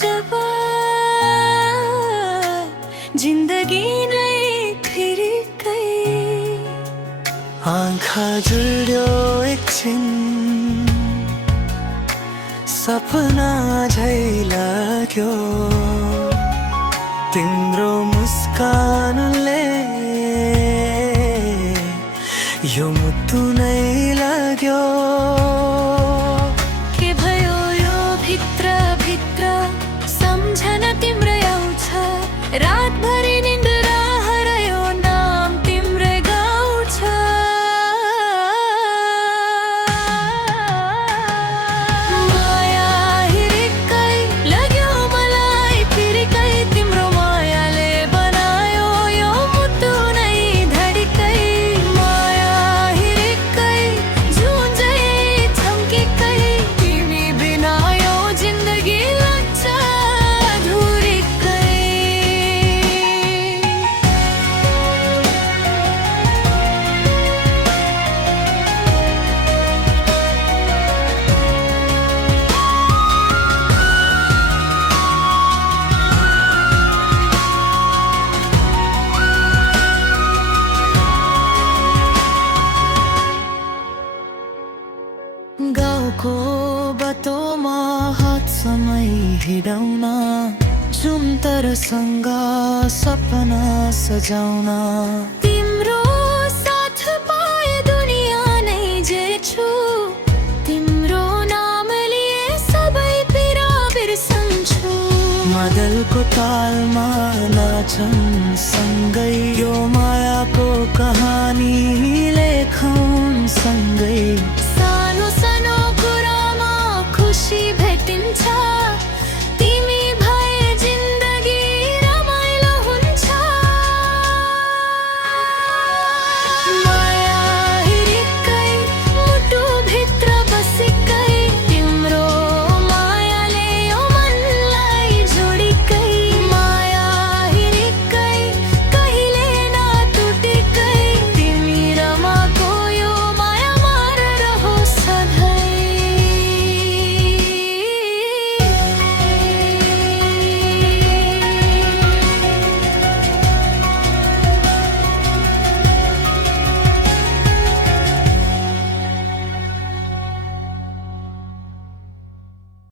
जब जिंदगी नहीं फिर गई। आँखा जुल्यो एकछिन सपना झै लाग्यो तिम्रो मुस्कानले यो मुटु नै लाग्यो। के भयो यो भित्र भित्र सम्झना तिम्रै आउँछ रातभरि निन्द्रा हरायो नाम तिम्रै गाउँछ। माया हिरिक्कै लाग्यो मलाई फिरिकै तिम्रो मायाले बनायो यो मुटु नै धडीकै। माया हिरिक्कै झुन्झै छम्किकै तिमी बिना यो जिन्दगी लाग्छ अधुरिकै। गाउँको बाटोमा हातसँगै हिँडाउन जुन तरसँग सपना सजाउन तिम्रो साथ पाए दुनियाँ नै जेछु तिम्रो नाम लिए सबै पीडा बिर्सन्छु। मदलको तालमा नाचौँ सँगै यो मायाको कहानी लेखौँ सँगै। सानो सानो कुरामा खुसी भेटिन्छ